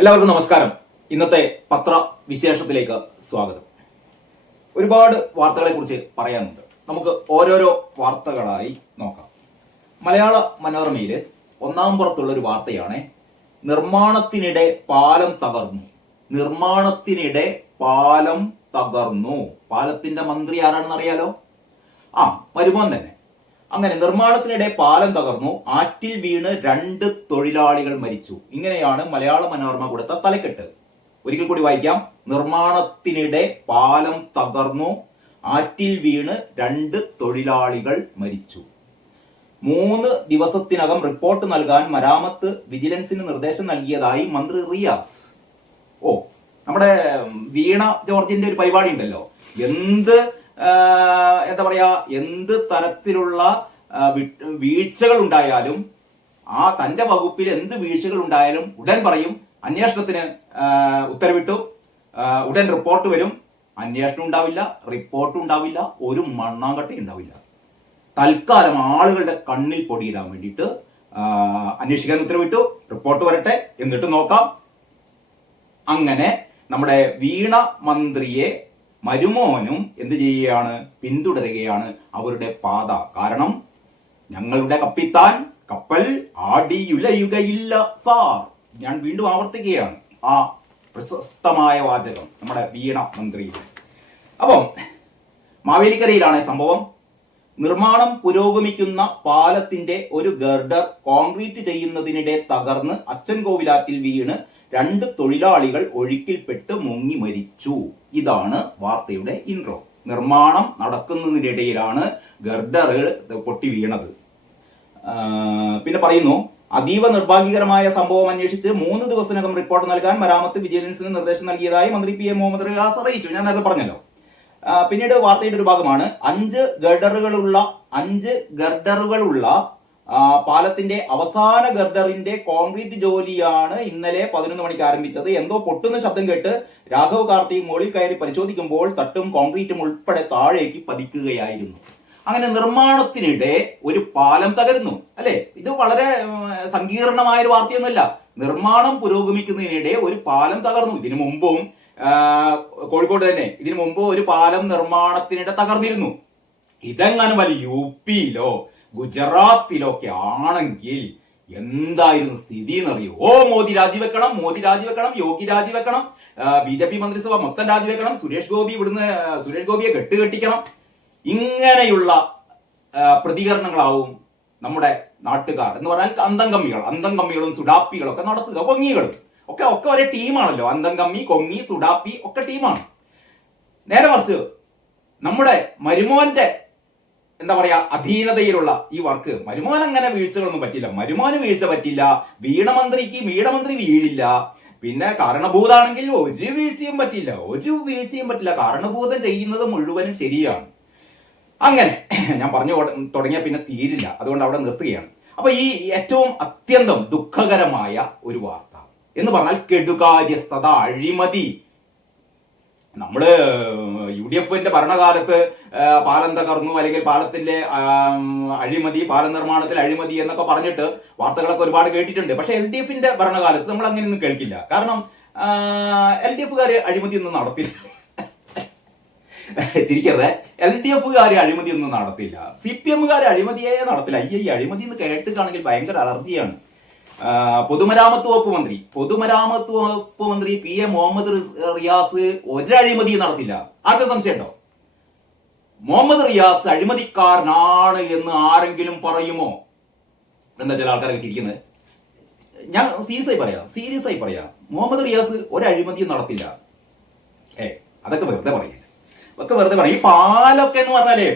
എല്ലാവർക്കും നമസ്കാരം. ഇന്നത്തെ പത്രവിശേഷത്തിലേക്ക് സ്വാഗതം. ഒരുപാട് വാർത്തകളെ കുറിച്ച് പറയാനുണ്ട്. നമുക്ക് ഓരോരോ വാർത്തകളായി നോക്കാം. മലയാള മനോരമയില് ഒന്നാം പുറത്തുള്ള ഒരു വാർത്തയാണ്, നിർമ്മാണത്തിനിടെ പാലം തകർന്നു. നിർമ്മാണത്തിനിടെ പാലം തകർന്നു. പാലത്തിന്റെ മന്ത്രി ആരാണെന്ന് അറിയാലോ? മരുമോൻ തന്നെ. അങ്ങനെ നിർമ്മാണത്തിനിടെ പാലം തകർന്നു, ആറ്റിൽ വീണ് 2 തൊഴിലാളികൾ മരിച്ചു. ഇങ്ങനെയാണ് മലയാള മനോരമ കൊടുത്ത തലക്കെട്ട്. ഒരിക്കൽ കൂടി വായിക്കാം. നിർമ്മാണത്തിനിടെ പാലം തകർന്നു, ആറ്റിൽ വീണ് 2 തൊഴിലാളികൾ മരിച്ചു. 3 ദിവസത്തിനകം റിപ്പോർട്ട് നൽകാൻ മരാമത്ത് വിജിലൻസിന് നിർദ്ദേശം നൽകിയതായി മന്ത്രി റിയാസ്. നമ്മുടെ വീണ ജോർജിന്റെ ഒരു പരിപാടി ഉണ്ടല്ലോ, എന്ത് തരത്തിലുള്ള വീഴ്ചകൾ ഉണ്ടായാലും തന്റെ വകുപ്പിൽ എന്ത് വീഴ്ചകൾ ഉണ്ടായാലും ഉടൻ പറയും, അന്വേഷണത്തിന് ഉത്തരവിട്ടു, ഉടൻ റിപ്പോർട്ട് വരും. അന്വേഷണം ഉണ്ടാവില്ല, റിപ്പോർട്ട് ഉണ്ടാവില്ല, ഒരു മണ്ണാങ്കട്ട ഉണ്ടാവില്ല. തൽക്കാലം ആളുകളുടെ കണ്ണിൽ പൊടിയിടാൻ വേണ്ടിയിട്ട് അന്വേഷിക്കാൻ ഉത്തരവിട്ടു, റിപ്പോർട്ട് വരട്ടെ എന്നിട്ട് നോക്കാം. അങ്ങനെ നമ്മുടെ വീണ മന്ത്രിയെ മരുമോനും എന്ത് ചെയ്യുകയാണ്? പിന്തുടരുകയാണ് അവരുടെ പാത. കാരണം ഞങ്ങളുടെ കപ്പിത്താൻ കപ്പൽ ആടിയുലയുകയില്ല സാർ. ഞാൻ വീണ്ടും ആവർത്തിക്കുകയാണ് ആ പ്രശസ്തമായ വാചകം നമ്മുടെ വീണ മന്ത്രിയുടെ. അപ്പം മാവേലിക്കരയിലാണ് സംഭവം. നിർമ്മാണം പുരോഗമിക്കുന്ന പാലത്തിന്റെ ഒരു ഗർഡർ കോൺക്രീറ്റ് ചെയ്യുന്നതിനിടെ തകർന്ന് അച്ചൻകോവിലാറ്റിൽ വീണ് 2 തൊഴിലാളികൾ ഒഴുക്കിൽപ്പെട്ട് മുങ്ങി മരിച്ചു. ഇതാണ് വാർത്തയുടെ ഇൻട്രോ. നിർമ്മാണം നടക്കുന്നതിനിടയിലാണ് ഗർഡറുകൾ പൊട്ടി വീണത്. പിന്നെ പറയുന്നു, അതീവ നിർഭാഗ്യകരമായ സംഭവം അന്വേഷിച്ച് 3 ദിവസത്തിനകം റിപ്പോർട്ട് നൽകാൻ മരാമത്ത് വിജിലൻസിന് നിർദ്ദേശം നൽകിയതായി മന്ത്രി പി എം മുഹമ്മദ് റിയാസ് അറിയിച്ചു. ഞാൻ നേരത്തെ പറഞ്ഞല്ലോ. പിന്നീട് വാർത്തയുടെ ഒരു ഭാഗമാണ്, 5 ഗർഡറുകളുള്ള പാലത്തിന്റെ അവസാന ഗർഡറിന്റെ കോൺക്രീറ്റ് ജോലിയാണ് ഇന്നലെ 11 മണിക്ക് ആരംഭിച്ചത്. എന്തോ പൊട്ടുന്ന ശബ്ദം കേട്ട് രാഘവ് കാർത്തി മുകളിൽ കയറി പരിശോധിക്കുമ്പോൾ തട്ടും കോൺക്രീറ്റും ഉൾപ്പെടെ താഴേക്ക് പതിക്കുകയായിരുന്നു. അങ്ങനെ നിർമ്മാണത്തിനിടെ ഒരു പാലം തകരുന്നു അല്ലെ? ഇത് വളരെ സങ്കീർണമായ ഒരു വാർത്തയൊന്നുമല്ല. നിർമ്മാണം പുരോഗമിക്കുന്നതിനിടെ ഒരു പാലം തകർന്നു. ഇതിനു മുമ്പും കോഴിക്കോട് തന്നെ ഇതിനു മുമ്പ് ഒരു പാലം നിർമ്മാണത്തിനിടെ തകർന്നിരുന്നു. ഇതെങ്ങാനും വല്ല യുപിയിലോ ഗുജറാത്തിലൊക്കെ ആണെങ്കിൽ എന്തായിരുന്നു സ്ഥിതി എന്നറിയോ? മോദി രാജിവെക്കണം, മോദി രാജിവെക്കണം, യോഗി രാജിവെക്കണം, BJP മന്ത്രിസഭ മൊത്തം രാജിവെക്കണം, സുരേഷ് ഗോപിയെ കെട്ടുകെട്ടിക്കണം. ഇങ്ങനെയുള്ള പ്രതികരണങ്ങളാവും നമ്മുടെ നാട്ടുകാർ എന്ന് പറഞ്ഞാൽ അന്തംകമ്മികളും സുഡാപ്പികളും ഒക്കെ നടത്തുക. കൊങ്ങികളും ഒക്കെ ഒരേ ടീമാണല്ലോ. അന്തംകമ്മി, കൊങ്ങി, സുഡാപ്പി ഒക്കെ ടീമാണ്. നേരെ മറിച്ച് നമ്മുടെ മരുമോന്റെ അധീനതയിലുള്ള ഈ വർക്ക്, മരുമോൻ അങ്ങനെ വീഴ്ചകളൊന്നും പറ്റില്ല. മരുമോന് വീഴ്ച പറ്റില്ല, വീണമന്ത്രി വീഴില്ല. പിന്നെ കാരണഭൂതാണെങ്കിൽ ഒരു വീഴ്ചയും പറ്റില്ല. കാരണഭൂതം ചെയ്യുന്നത് മുഴുവനും ശരിയാണ്. അങ്ങനെ ഞാൻ പറഞ്ഞു തുടങ്ങിയ പിന്നെ തീരില്ല, അതുകൊണ്ട് അവിടെ നിർത്തുകയാണ്. അപ്പൊ ഈ ഏറ്റവും അത്യന്തം ദുഃഖകരമായ ഒരു വാർത്ത എന്ന് പറഞ്ഞാൽ കെടുകാര്യസ്ഥത, അഴിമതി. നമ്മള് UDF ഭരണകാലത്ത് പാലം തകർന്നു, അല്ലെങ്കിൽ പാലത്തിന്റെ അഴിമതി, പാല നിർമ്മാണത്തിൽ അഴിമതി എന്നൊക്കെ പറഞ്ഞിട്ട് വാർത്തകളൊക്കെ ഒരുപാട് കേട്ടിട്ടുണ്ട്. പക്ഷെ LDF ഭരണകാലത്ത് നമ്മൾ അങ്ങനെയൊന്നും കേൾക്കില്ല. കാരണം LDF അഴിമതിയൊന്നും നടത്തില്ല. ചിരിക്കരുത്, LDF അഴിമതിയൊന്നും നടത്തില്ല. CPM അഴിമതിയെ നടത്തില്ല. ഈ അഴിമതി എന്ന് കേട്ടിട്ടാണെങ്കിൽ ഭയങ്കര അലർജിയാണ്. പൊതുമരാമത്ത് വകുപ്പ് മന്ത്രി PM മുഹമ്മദ് റിയാസ് ഒരഴിമതി നടത്തില്ല. ആർക്കും സംശയമുണ്ടോ? മുഹമ്മദ് റിയാസ് അഴിമതിക്കാരനാണ് എന്ന് ആരെങ്കിലും പറയുമോ? എന്താ ചില ആൾക്കാരൊക്കെ ചിരിക്കുന്നത്. ഞാൻ സീരിയസ് ആയി പറയാം. മുഹമ്മദ് റിയാസ് ഒരഴിമതിയും നടത്തില്ല. അതൊക്കെ വെറുതെ പറയും. ഈ പാലൊക്കെ എന്ന് പറഞ്ഞാലേ,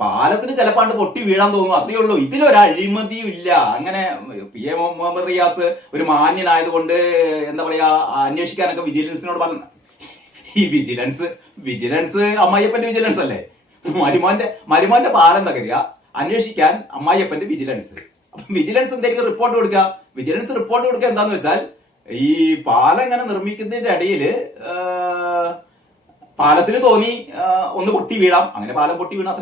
പാലത്തിന് ചിലപ്പാണ്ട് പൊട്ടി വീഴാൻ തോന്നും, അത്രയേ ഉള്ളൂ. ഇതിലൊരു അഴിമതിയും ഇല്ല. അങ്ങനെ PM മുഹമ്മദ് റിയാസ് ഒരു മാന്യനായതുകൊണ്ട് അന്വേഷിക്കാനൊക്കെ വിജിലൻസിനോട് പറഞ്ഞു. ഈ വിജിലൻസ് അമ്മായിയപ്പന്റെ വിജിലൻസ് അല്ലേ? മരുമോന്റെ പാലം തകരുക, അന്വേഷിക്കാൻ അമ്മായിയപ്പന്റെ വിജിലൻസ്. വിജിലൻസ് എന്തായിരിക്കും റിപ്പോർട്ട് കൊടുക്കുക? എന്താന്ന് വെച്ചാൽ, ഈ പാലം ഇങ്ങനെ നിർമ്മിക്കുന്നതിന്റെ ഇടയിൽ പാലത്തിന് തോന്നി ഒന്ന് പൊട്ടി വീഴാം, അങ്ങനെ പാലം പൊട്ടി വീണാം.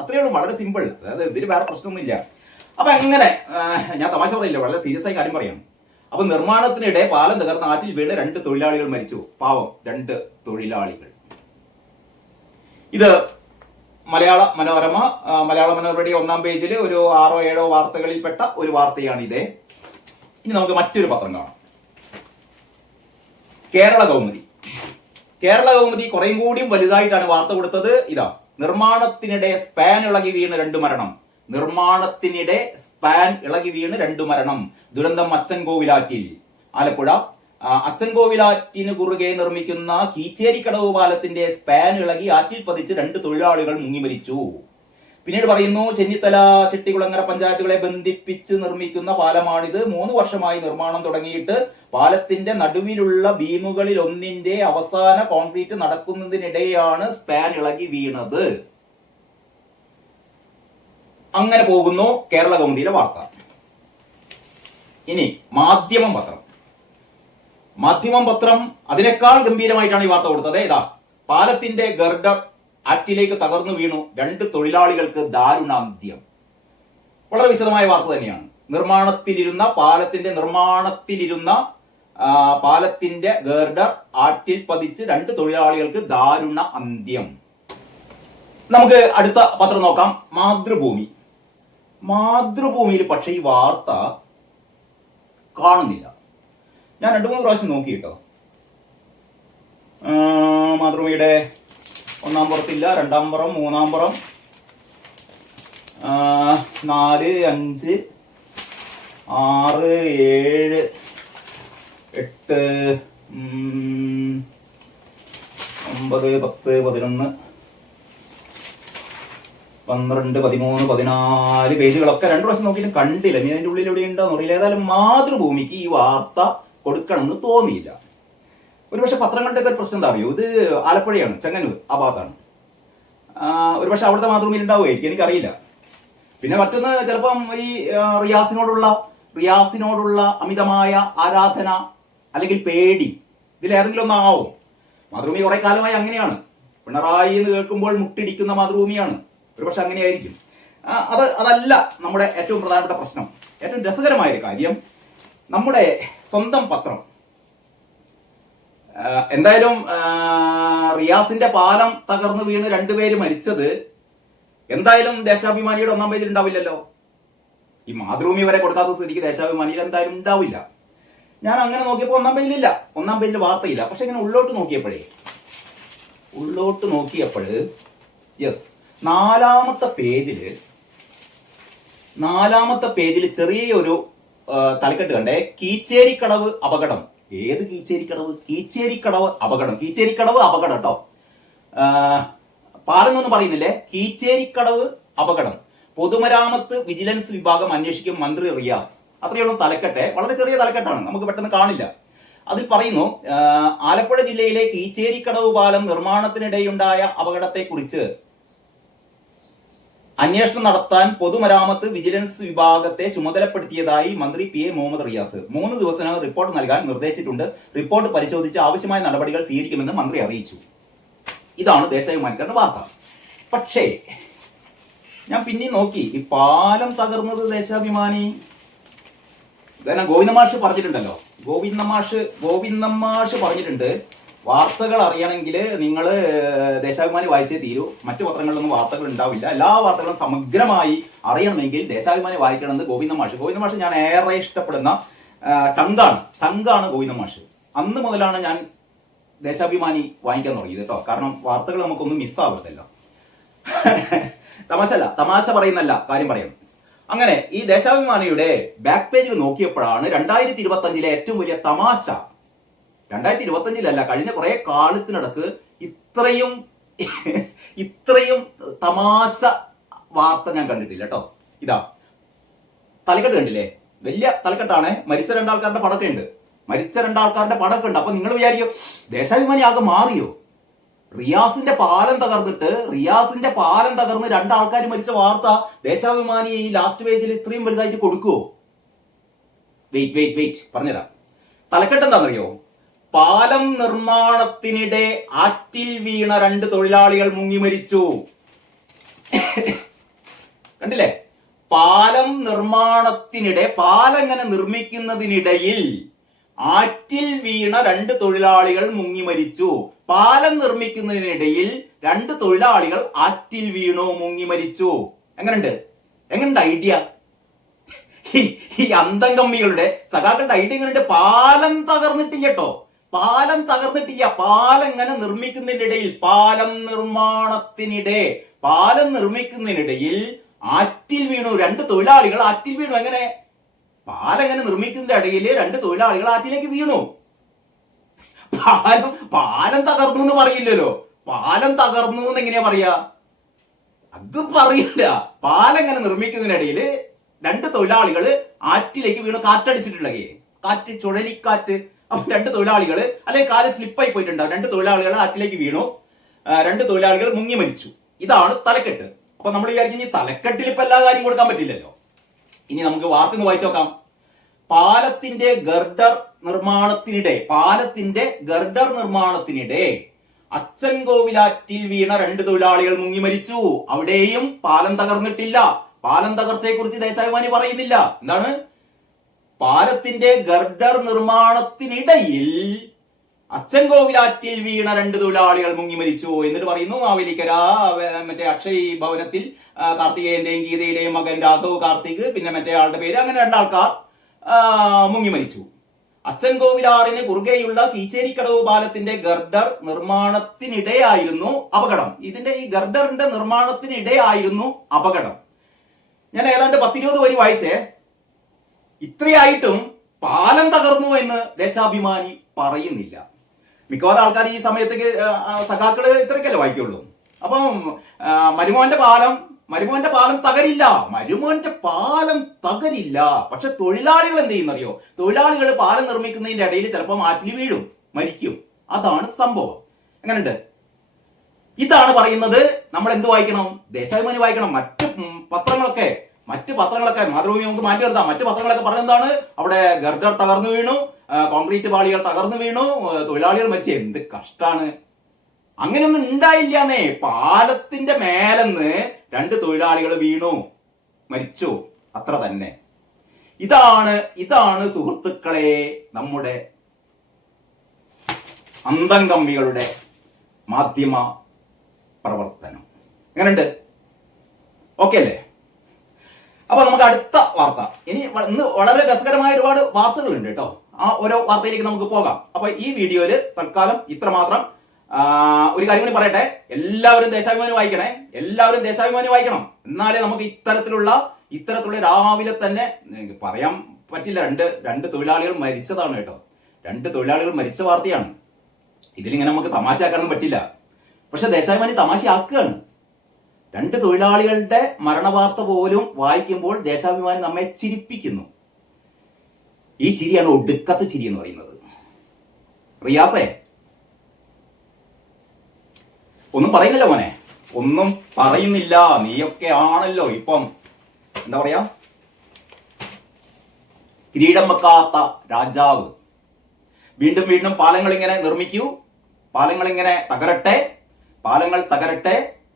അത്രയേ ഉള്ളൂ. വളരെ സിമ്പിൾ. അതായത് ഇതിന് വേറെ പ്രശ്നമൊന്നുമില്ല. അപ്പൊ എങ്ങനെ, ഞാൻ തമാശ പറയില്ല, വളരെ സീരിയസ് ആയി കാര്യം പറയാം. അപ്പൊ നിർമ്മാണത്തിനിടെ പാലം തകർന്ന് ആറ്റിൽ വീണ് 2 തൊഴിലാളികൾ മരിച്ചു. പാവം 2 തൊഴിലാളികൾ. ഇത് മലയാള മനോരമയുടെ 1-ാം പേജിൽ ഒരു 6-7 വാർത്തകളിൽപ്പെട്ട ഒരു വാർത്തയാണ് ഇത്. ഇനി നമുക്ക് മറ്റൊരു പത്രം കാണാം. കേരള കൗമുദി കുറേയും കൂടിയും വലുതായിട്ടാണ് വാർത്ത കൊടുത്തത്. ഇതാ, നിർമ്മാണത്തിനിടെ സ്പാൻ ഇളകി വീണ് 2 മരണം. നിർമ്മാണത്തിനിടെ സ്പാൻ ഇളകി വീണ് 2 മരണം. ദുരന്തം അച്ചൻകോവിലാറ്റിൽ. ആലപ്പുഴ അച്ചൻകോവിലാറ്റിന് കുറുകെ നിർമ്മിക്കുന്ന കീച്ചേരിക്കടവ് പാലത്തിന്റെ സ്പാൻ ഇളകി ആറ്റിൽ പതിച്ച് 2 തൊഴിലാളികൾ മുങ്ങി മരിച്ചു. പിന്നീട് പറയുന്നു, ചെന്നിത്തല ചെട്ടികുളങ്ങര പഞ്ചായത്തുകളെ ബന്ധിപ്പിച്ച് നിർമ്മിക്കുന്ന പാലമാണിത്. 3 വർഷമായി നിർമ്മാണം തുടങ്ങിയിട്ട് പാലത്തിന്റെ നടുവിലുള്ള ബീമുകളിൽ ഒന്നിന്റെ അവസാന കോൺക്രീറ്റ് നടക്കുന്നതിനിടെയാണ് സ്പാൻ ഇളകി വീണത്. അങ്ങനെ പോകുന്നു കേരള കൗമുദിയിലെ വാർത്ത. ഇനി മാധ്യമം പത്രം അതിനേക്കാൾ ഗംഭീരമായിട്ടാണ് ഈ വാർത്ത കൊടുത്തത്. ഇതാ, പാലത്തിന്റെ ഗർഡർ ആറ്റിലേക്ക് തകർന്നു വീണു, 2 തൊഴിലാളികൾക്ക് ദാരുണാന്ത്യം. വളരെ വിശദമായ വാർത്ത തന്നെയാണ്. പാലത്തിന്റെ ഗർഡർ ആറ്റിൽ പതിച്ച് 2 തൊഴിലാളികൾക്ക് ദാരുണ അന്ത്യം. നമുക്ക് അടുത്ത പത്രം നോക്കാം. മാതൃഭൂമിയിൽ പക്ഷെ ഈ വാർത്ത കാണുന്നില്ല. ഞാൻ 2-3 പ്രാവശ്യം നോക്കി കേട്ടോ. മാതൃഭൂമിയുടെ 1-ാം പുറത്തില്ല, 2-ാം പുറം, 3-ാം പുറം, 4, 5, 6, 7, 8, 9, 10, 11, 12, 13, 14 പേജുകളൊക്കെ 2 പ്രാവശ്യം നോക്കിയിട്ട് കണ്ടില്ല. നീ അതിന്റെ ഉള്ളിൽ എവിടെ ഉണ്ടോ അറിയില്ല. ഏതായാലും മാതൃഭൂമിക്ക് ഈ വാർത്ത കൊടുക്കണമെന്ന് തോന്നിയില്ല. ഒരുപക്ഷെ പത്രങ്ങളുടെ ഒക്കെ ഒരു പ്രശ്നം എന്താ അറിയോ, ഇത് ആലപ്പുഴയാണ്, ചെങ്ങന്നൂർ ആ ഭാഗത്താണ്. ഒരുപക്ഷെ അവിടുത്തെ മാതൃഭൂമിയിൽ ഉണ്ടാവുമായിരിക്കും, എനിക്കറിയില്ല. പിന്നെ മറ്റൊന്ന്, ചിലപ്പം ഈ റിയാസിനോടുള്ള അമിതമായ ആരാധന അല്ലെങ്കിൽ പേടി, ഇതിലേതെങ്കിലും ഒന്നാവും. മാതൃഭൂമി കുറെ കാലമായി അങ്ങനെയാണ്. പിണറായി എന്ന് കേൾക്കുമ്പോൾ മുട്ടിടിക്കുന്ന മാതൃഭൂമിയാണ്. ഒരുപക്ഷെ അങ്ങനെയായിരിക്കും. അതല്ല നമ്മുടെ ഏറ്റവും പ്രധാനപ്പെട്ട പ്രശ്നം. ഏറ്റവും രസകരമായ ഒരു കാര്യം, നമ്മുടെ സ്വന്തം പത്രം എന്തായാലും റിയാസിന്റെ പാലം തകർന്നു വീണ് 2 പേര് മരിച്ചത് എന്തായാലും ദേശാഭിമാനിയുടെ 1-ാം പേജിൽ ഉണ്ടാവില്ലല്ലോ. ഈ മാതൃഭൂമി വരെ കൊടുക്കാത്ത സ്ഥിതിക്ക് ദേശാഭിമാനിയിൽ എന്തായാലും ഉണ്ടാവില്ല. ഞാൻ അങ്ങനെ നോക്കിയപ്പോൾ 1-ാം പേജിലില്ല, 1-ാം പേജിൽ വാർത്തയില്ല. പക്ഷെ ഇങ്ങനെ ഉള്ളോട്ട് നോക്കിയപ്പോൾ യെസ്, 4-ാമത്തെ പേജിൽ ചെറിയൊരു തലക്കെട്ട് കണ്ടേ, കീച്ചേരിക്കടവ് അപകടം. ഏത് കീച്ചേരിക്കടവ്? കീച്ചേരിക്കടവ് അപകടം കേട്ടോ. പാലൊന്നും പറയുന്നില്ലേ. കീച്ചേരിക്കടവ് അപകടം, പൊതുമരാമത്ത് വിജിലൻസ് വിഭാഗം അന്വേഷിക്കും മന്ത്രി റിയാസ്. അത്രയുള്ള തലക്കെട്ട്, വളരെ ചെറിയ തലക്കെട്ടാണ്, നമുക്ക് പെട്ടെന്ന് കാണില്ല. അതിൽ പറയുന്നു, ആലപ്പുഴ ജില്ലയിലെ കീച്ചേരിക്കടവ് പാലം നിർമ്മാണത്തിനിടെയുണ്ടായ അപകടത്തെക്കുറിച്ച് അന്വേഷണം നടത്താൻ പൊതുമരാമത്ത് വിജിലൻസ് വിഭാഗത്തെ ചുമതലപ്പെടുത്തിയതായി മന്ത്രി PA മുഹമ്മദ് റിയാസ് 3 ദിവസത്തിനകം റിപ്പോർട്ട് നൽകാൻ നിർദ്ദേശിച്ചിട്ടുണ്ട്. റിപ്പോർട്ട് പരിശോധിച്ച് ആവശ്യമായ നടപടികൾ സ്വീകരിക്കുമെന്ന് മന്ത്രി അറിയിച്ചു. ഇതാണ് ദേശാഭിമാനിക്കാരുടെ വാർത്ത. പക്ഷേ ഞാൻ പിന്നെ നോക്കി, ഈ പാലം തകർന്നത് ദേശാഭിമാനി ഗോവിന്ദമാഷ് പറഞ്ഞിട്ടുണ്ടല്ലോ. ഗോവിന്ദമാഷ് പറഞ്ഞിട്ടുണ്ട്, വാർത്തകൾ അറിയണമെങ്കിൽ നിങ്ങൾ ദേശാഭിമാനി വായിച്ചേ തീരൂ. മറ്റു പത്രങ്ങളിലൊന്നും വാർത്തകൾ ഉണ്ടാവില്ല. എല്ലാ വാർത്തകളും സമഗ്രമായി അറിയണമെങ്കിൽ ദേശാഭിമാനി വായിക്കണമെന്ന് ഗോവിന്ദമാഷ് ഞാൻ ഏറെ ഇഷ്ടപ്പെടുന്ന ചങ്കാണ് ഗോവിന്ദമാഷ്. അന്ന് മുതലാണ് ഞാൻ ദേശാഭിമാനി വാങ്ങിക്കാൻ തുടങ്ങിയത് കേട്ടോ. കാരണം വാർത്തകൾ നമുക്കൊന്നും മിസ്സാവത്തില്ല. തമാശ പറയുന്നല്ല, കാര്യം പറയണം. അങ്ങനെ ഈ ദേശാഭിമാനിയുടെ ബാക്ക് പേജിൽ നോക്കിയപ്പോഴാണ് 2025 ഏറ്റവും വലിയ തമാശ. 2025 കഴിഞ്ഞ കുറെ കാലത്തിനിടക്ക് ഇത്രയും തമാശ വാർത്ത ഞാൻ കണ്ടിട്ടില്ല കേട്ടോ. ഇതാ തലക്കെട്ട് കണ്ടില്ലേ, വലിയ തലക്കെട്ടാണ്. മരിച്ച 2 ആൾക്കാരുടെ പടക്കം ഉണ്ട്. അപ്പൊ നിങ്ങൾ വിചാരിക്കും ദേശാഭിമാനി ആകെ മാറിയോ? റിയാസിന്റെ പാലം തകർന്ന് 2 ആൾക്കാർ മരിച്ച വാർത്ത ദേശാഭിമാനി ഈ ലാസ്റ്റ് പേജിൽ ഇത്രയും വലുതായിട്ട് കൊടുക്കുവോ? വെയിറ്റ് പറഞ്ഞുതരാം. തലക്കെട്ട് എന്താണെന്നറിയോ? പാലം നിർമ്മാണത്തിനിടെ ആറ്റിൽ വീണ 2 തൊഴിലാളികൾ മുങ്ങി മരിച്ചു. കണ്ടില്ലേ? പാലം ഇങ്ങനെ നിർമ്മിക്കുന്നതിനിടയിൽ ആറ്റിൽ വീണ 2 തൊഴിലാളികൾ മുങ്ങി മരിച്ചു. പാലം നിർമ്മിക്കുന്നതിനിടയിൽ 2 തൊഴിലാളികൾ ആറ്റിൽ വീണു, മുങ്ങി മരിച്ചു. എങ്ങനെയുണ്ട് ഐഡിയ? ഈ അന്തം കമ്മികളുടെ സഖാക്കളുടെ ഐഡിയ എങ്ങനെയുണ്ട്? പാലം തകർന്നിട്ടില്ല കേട്ടോ, പാലം തകർന്നിട്ടില്ല. പാലം ഇങ്ങനെ നിർമ്മിക്കുന്നതിനിടയിൽ, പാലം നിർമ്മിക്കുന്നതിനിടയിൽ ആറ്റിൽ വീണു 2 തൊഴിലാളികൾ ആറ്റിൽ വീണു. എങ്ങനെ? പാലം എങ്ങനെ നിർമ്മിക്കുന്നതിന്റെ ഇടയിൽ 2 തൊഴിലാളികൾ ആറ്റിലേക്ക് വീണു. പാലം തകർന്നു എന്ന് പറയില്ലല്ലോ. പാലം തകർന്നു എന്ന് എങ്ങനെയാ പറയാ? അത് പറയില്ല. പാലം എങ്ങനെ നിർമ്മിക്കുന്നതിനിടയിൽ 2 തൊഴിലാളികൾ ആറ്റിലേക്ക് വീണു. കാറ്റടിച്ചിട്ടുണ്ടെങ്കിൽ, കാറ്റ്, ചുഴലിക്കാറ്റ്. അപ്പൊ 2 തൊഴിലാളികൾ, അല്ലെങ്കിൽ കാല് സ്ലിപ്പായി പോയിട്ടുണ്ടാവും, 2 തൊഴിലാളികൾ ആറ്റിലേക്ക് വീണു, 2 തൊഴിലാളികൾ മുങ്ങി മരിച്ചു. ഇതാണ് തലക്കെട്ട്. അപ്പൊ നമ്മൾ വിചാരിക്കും തലക്കെട്ടിൽ ഇപ്പൊ എല്ലാ കാര്യം കൊടുക്കാൻ പറ്റില്ലല്ലോ. ഇനി നമുക്ക് വാർത്ത ഒന്ന് വായിച്ചു നോക്കാം. പാലത്തിന്റെ ഗർഡർ നിർമ്മാണത്തിനിടെ അച്ചൻകോവിലാറ്റിൽ വീണ 2 തൊഴിലാളികൾ മുങ്ങി മരിച്ചു. അവിടെയും പാലം തകർന്നിട്ടില്ല. പാലം തകർച്ചയെ കുറിച്ച് ദേശാഭിമാനി പറയുന്നില്ല. എന്താണ്? പാലത്തിന്റെ ഗർഡർ നിർമ്മാണത്തിനിടയിൽ അച്ചൻകോവിലാറ്റിൽ വീണ 2 തൊഴിലാളികൾ മുങ്ങി മരിച്ചു. എന്നിട്ട് പറയുന്നു, മാവേലിക്കര മറ്റേ അക്ഷയ് ഭവനത്തിൽ കാർത്തികേയന്റെയും ഗീതയുടെയും മകൻ രാഘവ് കാർത്തിക്, പിന്നെ മറ്റേ ആളുടെ പേര്, അങ്ങനെ 2 ആൾക്കാർ മുങ്ങി മരിച്ചു. അച്ചൻകോവിലാറിന് കുറുകെയുള്ള കീച്ചേരിക്കടവ് പാലത്തിന്റെ ഗർഡർ നിർമ്മാണത്തിനിടെയായിരുന്നു അപകടം. ഈ ഗർഡറിന്റെ നിർമ്മാണത്തിനിടെയായിരുന്നു അപകടം. ഞാൻ ഏതാണ്ട് 10-20 വരി വായിച്ചേ. ഇത്രയായിട്ടും പാലം തകർന്നു എന്ന് ദേശാഭിമാനി പറയുന്നില്ല. മിക്കവാറും ആൾക്കാർ ഈ സമയത്തേക്ക് സഖാക്കള് ഇത്രയ്ക്കല്ലേ വായിക്കുള്ളൂ. അപ്പം മരുമോന്റെ പാലം തകരില്ല, പക്ഷെ തൊഴിലാളികൾ എന്ത് ചെയ്യുന്നറിയോ? തൊഴിലാളികൾ പാലം നിർമ്മിക്കുന്നതിന്റെ ഇടയിൽ ചിലപ്പോൾ ആറ്റിൽ വീഴും, മരിക്കും. അതാണ് സംഭവം. എങ്ങനെയുണ്ട്? ഇതാണ് പറയുന്നത്. നമ്മൾ എന്ത് വായിക്കണം? ദേശാഭിമാനി വായിക്കണം. മറ്റു പത്രങ്ങളൊക്കെ മാതൃഭൂമി നമുക്ക് മാറ്റി നിർത്താം. മറ്റു പത്രങ്ങളൊക്കെ പറഞ്ഞെന്താണ്? അവിടെ ഗർഡർ തകർന്നു വീണു, കോൺക്രീറ്റ് പാളികൾ തകർന്നു വീണു, തൊഴിലാളികൾ മരിച്ചു. എന്ത് കഷ്ടാണ്! അങ്ങനെയൊന്നും ഉണ്ടായില്ലാന്നേ. പാലത്തിന്റെ മേലെന്ന് 2 തൊഴിലാളികൾ വീണു, മരിച്ചു, അത്ര തന്നെ. ഇതാണ് സുഹൃത്തുക്കളെ നമ്മുടെ അന്തം കമ്മികളുടെ മാധ്യമ പ്രവർത്തനം. എങ്ങനെയുണ്ട്? ഓക്കെ അല്ലേ? അപ്പൊ നമുക്ക് അടുത്ത വാർത്ത. ഇന്ന് വളരെ രസകരമായ ഒരുപാട് വാർത്തകളുണ്ട് കേട്ടോ. ആ ഓരോ വാർത്തയിലേക്ക് നമുക്ക് പോകാം. അപ്പൊ ഈ വീഡിയോയില് തൽക്കാലം ഇത്ര മാത്രം. ഒരു കാര്യം കൂടി പറയട്ടെ, എല്ലാവരും ദേശാഭിമാനി വായിക്കണം. എന്നാലേ നമുക്ക് ഇത്തരത്തിലുള്ള രാവിലെ തന്നെ പറയാൻ പറ്റില്ല. രണ്ട് തൊഴിലാളികൾ മരിച്ചതാണ് കേട്ടോ. 2 തൊഴിലാളികൾ മരിച്ച വാർത്തയാണ്. ഇതിലിങ്ങനെ നമുക്ക് തമാശയാക്കാനൊന്നും പറ്റില്ല. പക്ഷെ ദേശാഭിമാനി തമാശയാക്കുകയാണ്. 2 തൊഴിലാളികളുടെ മരണവാർത്ത പോലും വായിക്കുമ്പോൾ ദേശാഭിമാനി നമ്മെ ചിരിപ്പിക്കുന്നു. ഈ ചിരിയാണ് ഒടുക്കത്തെ ചിരി എന്ന് പറയുന്നത്. റിയാസേ, ഒന്നും പറയുന്നില്ല മോനെ, ഒന്നും പറയുന്നില്ല. നീയൊക്കെ ആണല്ലോ ഇപ്പം എന്താ പറയാ, കിരീടം വെക്കാത്ത രാജാവ്. വീണ്ടും പാലങ്ങൾ ഇങ്ങനെ നിർമ്മിക്കൂ, പാലങ്ങൾ ഇങ്ങനെ തകരട്ടെ,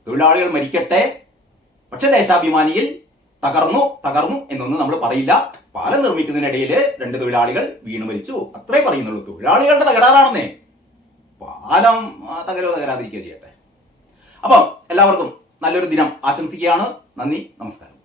തൊഴിലാളികൾ മരിക്കട്ടെ. പക്ഷെ ദേശാഭിമാനിയിൽ തകർന്നു എന്നൊന്നും നമ്മൾ പറയില്ല. പാലം നിർമ്മിക്കുന്നതിനിടയിൽ 2 തൊഴിലാളികൾ വീണു മരിച്ചു, അത്രേ പറയുന്നുള്ളൂ. തൊഴിലാളികളുടെ തകരാറാണെന്നേ. പാലം തകരാതിരിക്കുക ചെയ്യട്ടെ. അപ്പം എല്ലാവർക്കും നല്ലൊരു ദിനം ആശംസിക്കുകയാണ്. നന്ദി, നമസ്കാരം.